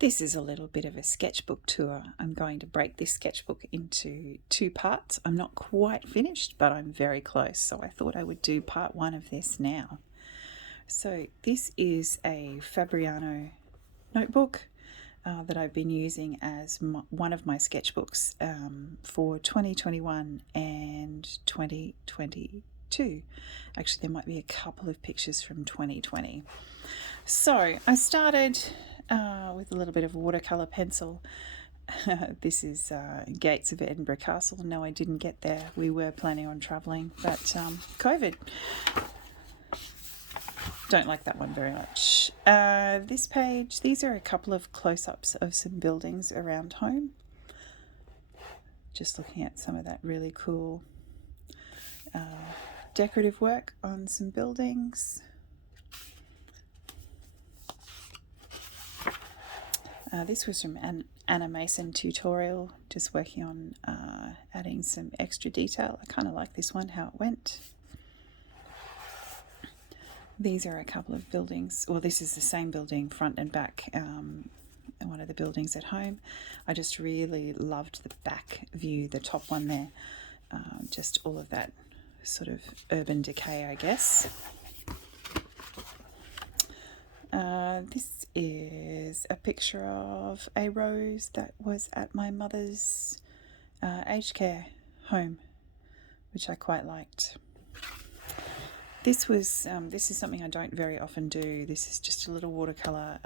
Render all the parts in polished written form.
This is a little bit of a sketchbook tour. I'm going to break this sketchbook into two parts. I'm not quite finished, but I'm very close, so I thought I would do part one of this now. So this is a Fabriano notebook that I've been using as one of my sketchbooks for 2021 and 2022. Actually, there might be a couple of pictures from 2020. So I started with a little bit of watercolour pencil. This is Gates of Edinburgh Castle. No, I didn't get there. We were planning on travelling, but COVID. Don't like that one very much. This page, these are a couple of close-ups of some buildings around home. Just looking at some of that really cool decorative work on some buildings. This was from an Anna Mason tutorial, just working on adding some extra detail. I kind of like this one, how it went. These are a couple of buildings, well, this is the same building front and back, one of the buildings at home. I just really loved the back view, the top one there, just all of that sort of urban decay, I guess. This is a picture of a rose that was at my mother's aged care home, which I quite liked. This is something I don't very often do. This is just a little watercolour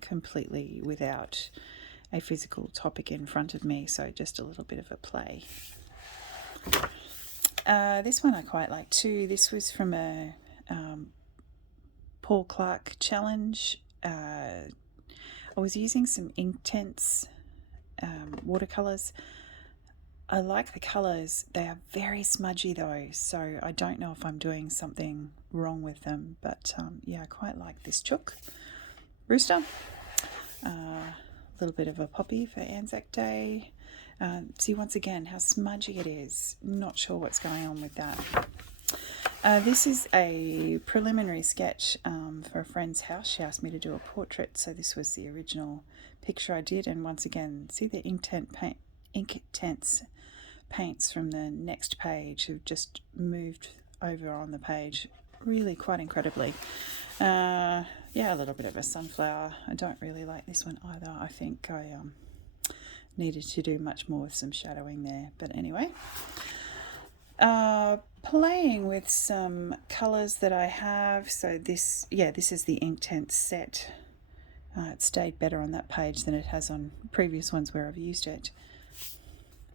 completely without a physical topic in front of me, so just a little bit of a play. This one I quite like too. This was from a Paul Clark challenge. I was using some Inktense watercolours. I like the colours. They are very smudgy though, so I don't know if I'm doing something wrong with them, but yeah, I quite like this chook. Rooster. A little bit of a poppy for Anzac Day. See once again how smudgy it is. Not sure what's going on with that. This is a preliminary sketch for a friend's house. She asked me to do a portrait, so this was the original picture I did. And once again, see the Inktense paints from the next page have just moved over on the page really quite incredibly. Yeah, a little bit of a sunflower. I don't really like this one either. I think I needed to do much more with some shadowing there, but anyway. Playing with some colours that I have. So this is the Inktense set. It stayed better on that page than it has on previous ones where I've used it.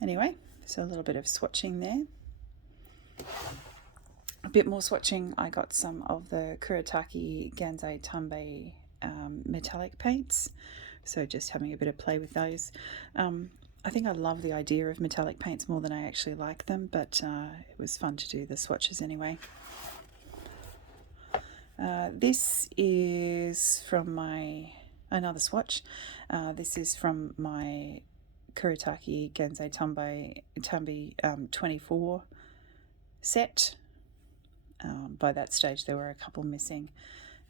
Anyway, so a little bit of swatching there. A bit more swatching. I got some of the Kuretake Gansei Tambei metallic paints. So just having a bit of play with those. I think I love the idea of metallic paints more than I actually like them, but it was fun to do the swatches anyway. This is from another swatch. This is from my Kuretake Gansei Tambei 24 set. By that stage there were a couple missing,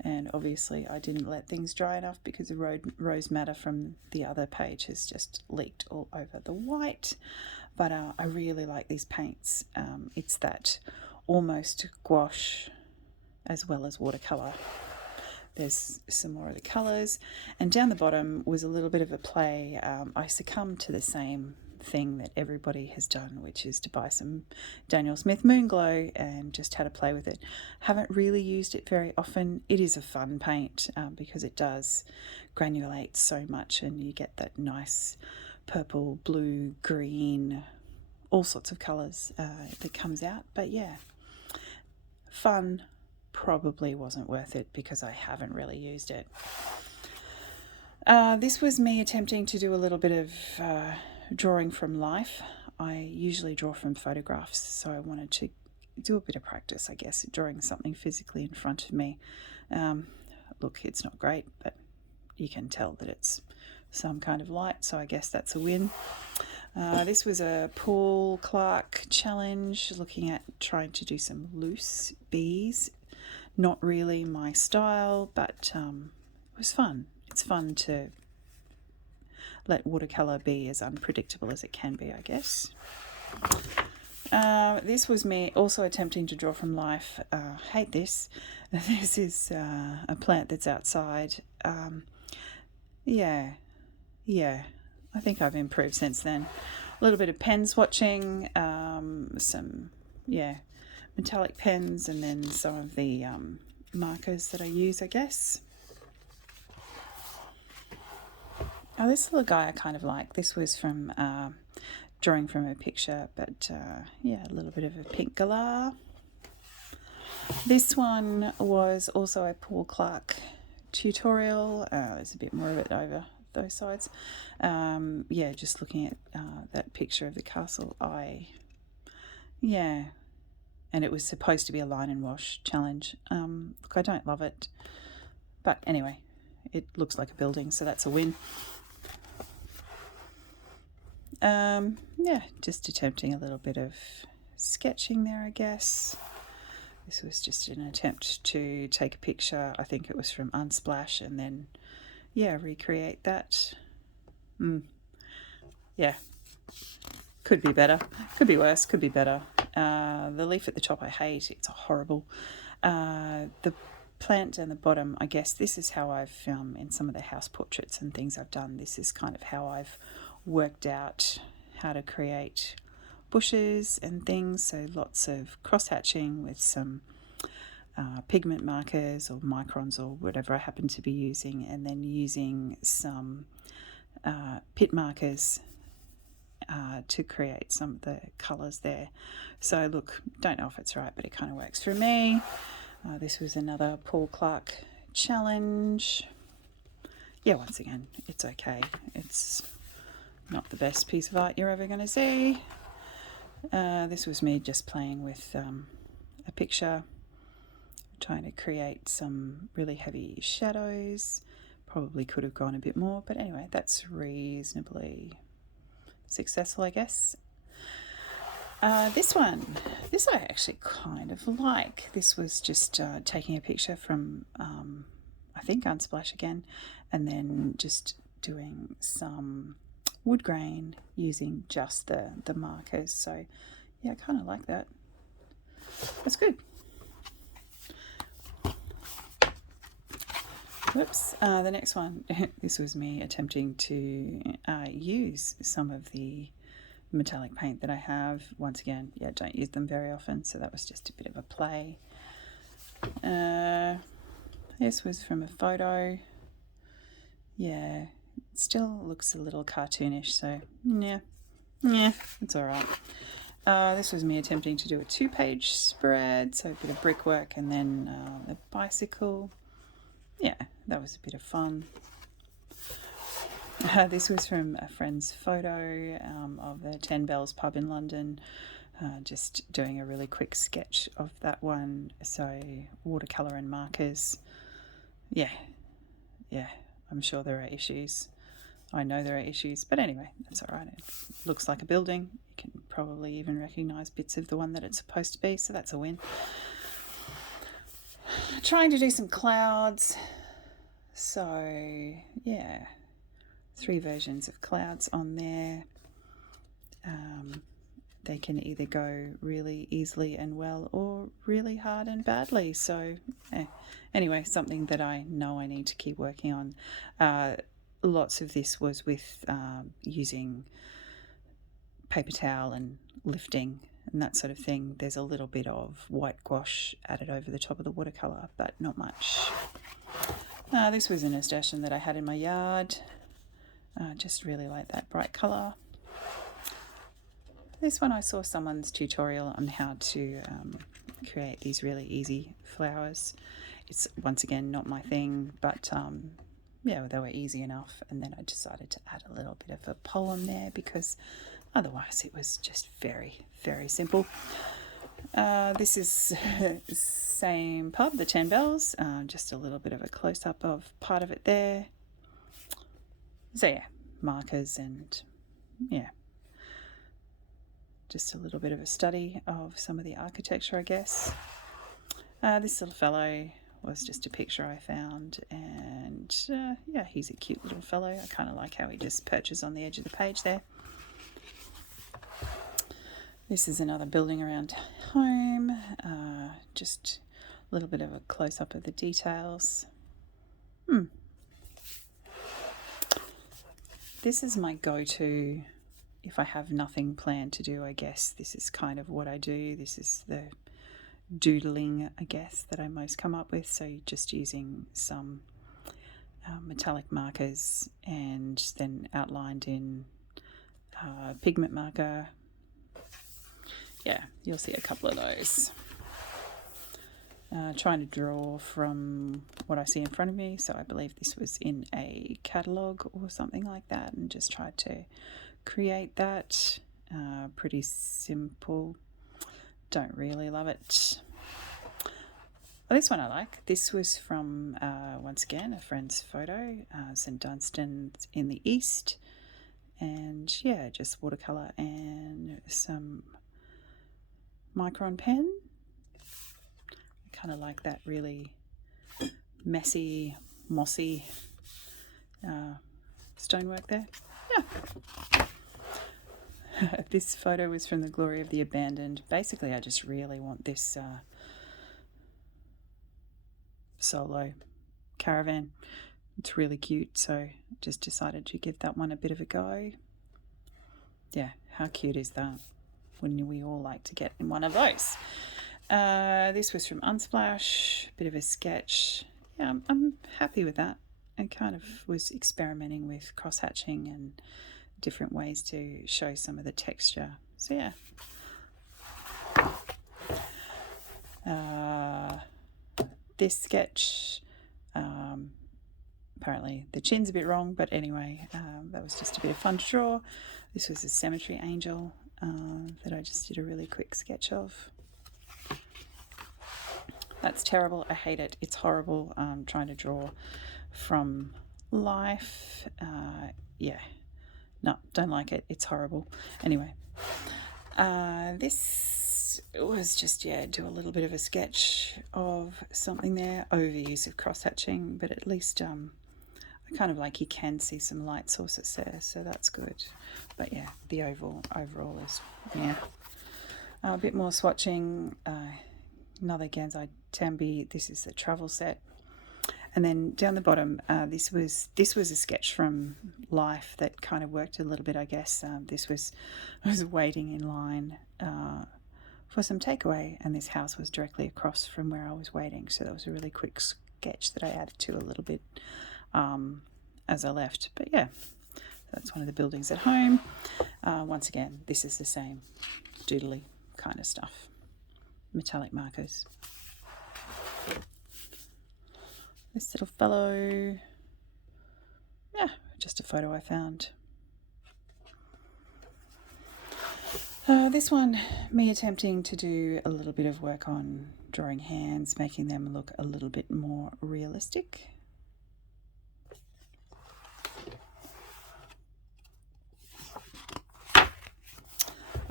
and obviously I didn't let things dry enough because the rose madder from the other page has just leaked all over the white. But I really like these paints. It's that almost gouache as well as watercolour. There's some more of the colours, and down the bottom was a little bit of a play. I succumbed to the same thing that everybody has done, which is to buy some Daniel Smith Moonglow and just had a play with it. Haven't really used it very often. It is a fun paint because it does granulate so much, and you get that nice purple, blue, green, all sorts of colours that comes out. But yeah, fun. Probably wasn't worth it because I haven't really used it. This was me attempting to do a little bit of drawing from life. I usually draw from photographs, so I wanted to do a bit of practice, I guess, drawing something physically in front of me. Look, it's not great, but you can tell that it's some kind of light, so I guess that's a win. This was a Paul Clark challenge, looking at trying to do some loose bees. Not really my style, but it was fun. It's fun to let watercolour be as unpredictable as it can be, I guess. This was me also attempting to draw from life. Hate this. This is a plant that's outside. Yeah, I think I've improved since then. A little bit of pen swatching, some, metallic pens, and then some of the markers that I use, I guess. Oh, this little guy I kind of like. This was from drawing from a picture, but a little bit of a pink galah. This one was also a Paul Clark tutorial. There's a bit more of it over those sides. Just looking at that picture of the castle eye. Yeah, and it was supposed to be a line and wash challenge. Look, I don't love it, but anyway, it looks like a building, so that's a win. Just attempting a little bit of sketching there, I guess. This was just an attempt to take a picture. I think it was from Unsplash, and then recreate that. Could be better, could be worse, could be better. The leaf at the top I hate. It's horrible. The plant and the bottom, I guess this is how I've in some of the house portraits and things I've done, this is kind of how I've worked out how to create bushes and things. So lots of cross-hatching with some pigment markers or microns or whatever I happen to be using, and then using some pit markers to create some of the colours there. So look, don't know if it's right, but it kind of works for me. This was another Paul Clark challenge. Once again, it's okay. It's not the best piece of art you're ever going to see. This was me just playing with a picture, trying to create some really heavy shadows. Probably could have gone a bit more, but anyway, that's reasonably successful, I guess. This I actually kind of like. This was just taking a picture from, I think Unsplash again, and then just doing some wood grain using just the markers. So I kind of like that. That's good. Whoops. The next one, this was me attempting to use some of the metallic paint that I have. Once again, don't use them very often, so that was just a bit of a play. This was from a photo. Still looks a little cartoonish, so it's all right. This was me attempting to do a 2-page spread, so a bit of brickwork and then the bicycle. That was a bit of fun. This was from a friend's photo of the 10 Bells pub in London. Just doing a really quick sketch of that one. So watercolour and markers. I'm sure there are issues. I know there are issues, but anyway, that's all right. It looks like a building. You can probably even recognise bits of the one that it's supposed to be, so that's a win. Trying to do some clouds. So 3 versions of clouds on there. They can either go really easily and well or really hard and badly. So anyway, something that I know I need to keep working on. Lots of this was with using paper towel and lifting and that sort of thing. There's a little bit of white gouache added over the top of the watercolour, but not much. This was a nasturtium that I had in my yard. Just really like that bright colour. This one I saw someone's tutorial on how to create these really easy flowers. It's once again not my thing, but they were easy enough, and then I decided to add a little bit of a poem there because otherwise it was just very, very simple. This is same pub, the 10 Bells, just a little bit of a close-up of part of it there. So markers and just a little bit of a study of some of the architecture, I guess. This little fellow was just a picture I found, and yeah, he's a cute little fellow. I kind of like how he just perches on the edge of the page there. This is another building around home, just a little bit of a close-up of the details. This is my go-to if I have nothing planned to do, I guess. This is kind of what I do. This is the doodling, I guess, that I most come up with. So just using some metallic markers and then outlined in pigment marker. Yeah, you'll see a couple of those. Trying to draw from what I see in front of me. So I believe this was in a catalogue or something like that, and just tried to create that. Pretty simple. Don't really love it. Well, this one I like. This was from, once again, a friend's photo, St Dunstan's in the east. And yeah, just watercolour and some micron pen. I kind of like that really messy, mossy stonework there. Yeah. This photo was from the Glory of the Abandoned. Basically, I just really want this solo caravan. It's really cute, so just decided to give that one a bit of a go. Yeah, how cute is that? Wouldn't we all like to get in one of those? This was from Unsplash, bit of a sketch. Yeah, I'm happy with that. I kind of was experimenting with cross-hatching and different ways to show some of the texture. So yeah. This sketch, apparently the chin's a bit wrong, but anyway, that was just a bit of fun to draw. This was a cemetery angel that I just did a really quick sketch of. That's terrible. I hate it. It's horrible. Trying to draw from life. Yeah. No, don't like it. It's horrible. Anyway, this was just, yeah, do a little bit of a sketch of something there. Overuse of cross-hatching, but at least I kind of like you can see some light sources there, so that's good. But yeah, the overall is, yeah. A bit more swatching. Another Gansai Tambi. This is the travel set. And then down the bottom, this was a sketch from life that kind of worked a little bit, I guess. I was waiting in line for some takeaway, and this house was directly across from where I was waiting. So that was a really quick sketch that I added to a little bit as I left. But yeah, that's one of the buildings at home. Once again, this is the same doodly kind of stuff. Metallic markers. This little fellow, yeah, just a photo I found. This one, me attempting to do a little bit of work on drawing hands, making them look a little bit more realistic.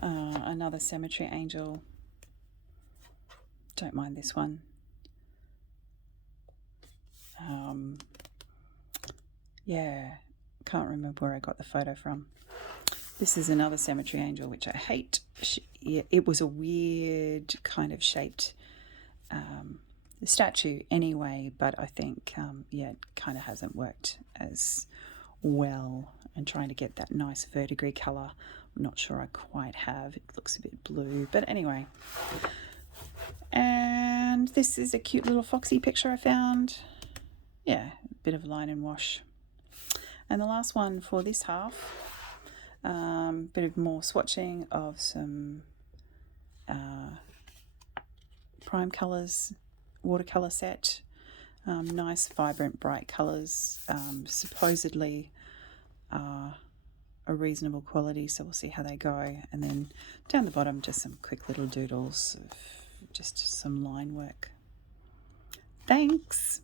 Another cemetery angel. Don't mind this one. Yeah, can't remember where I got the photo from. This is another cemetery angel, which I hate. It was a weird kind of shaped statue anyway, but I think, yeah, it kind of hasn't worked as well. And trying to get that nice verdigris colour, I'm not sure I quite have. It looks a bit blue, but anyway. And this is a cute little foxy picture I found. Yeah, a bit of line and wash. And the last one for this half, bit of more swatching of some prime colours, watercolour set. Nice, vibrant, bright colours. Supposedly a reasonable quality, so we'll see how they go. And then down the bottom, just some quick little doodles of just some line work. Thanks.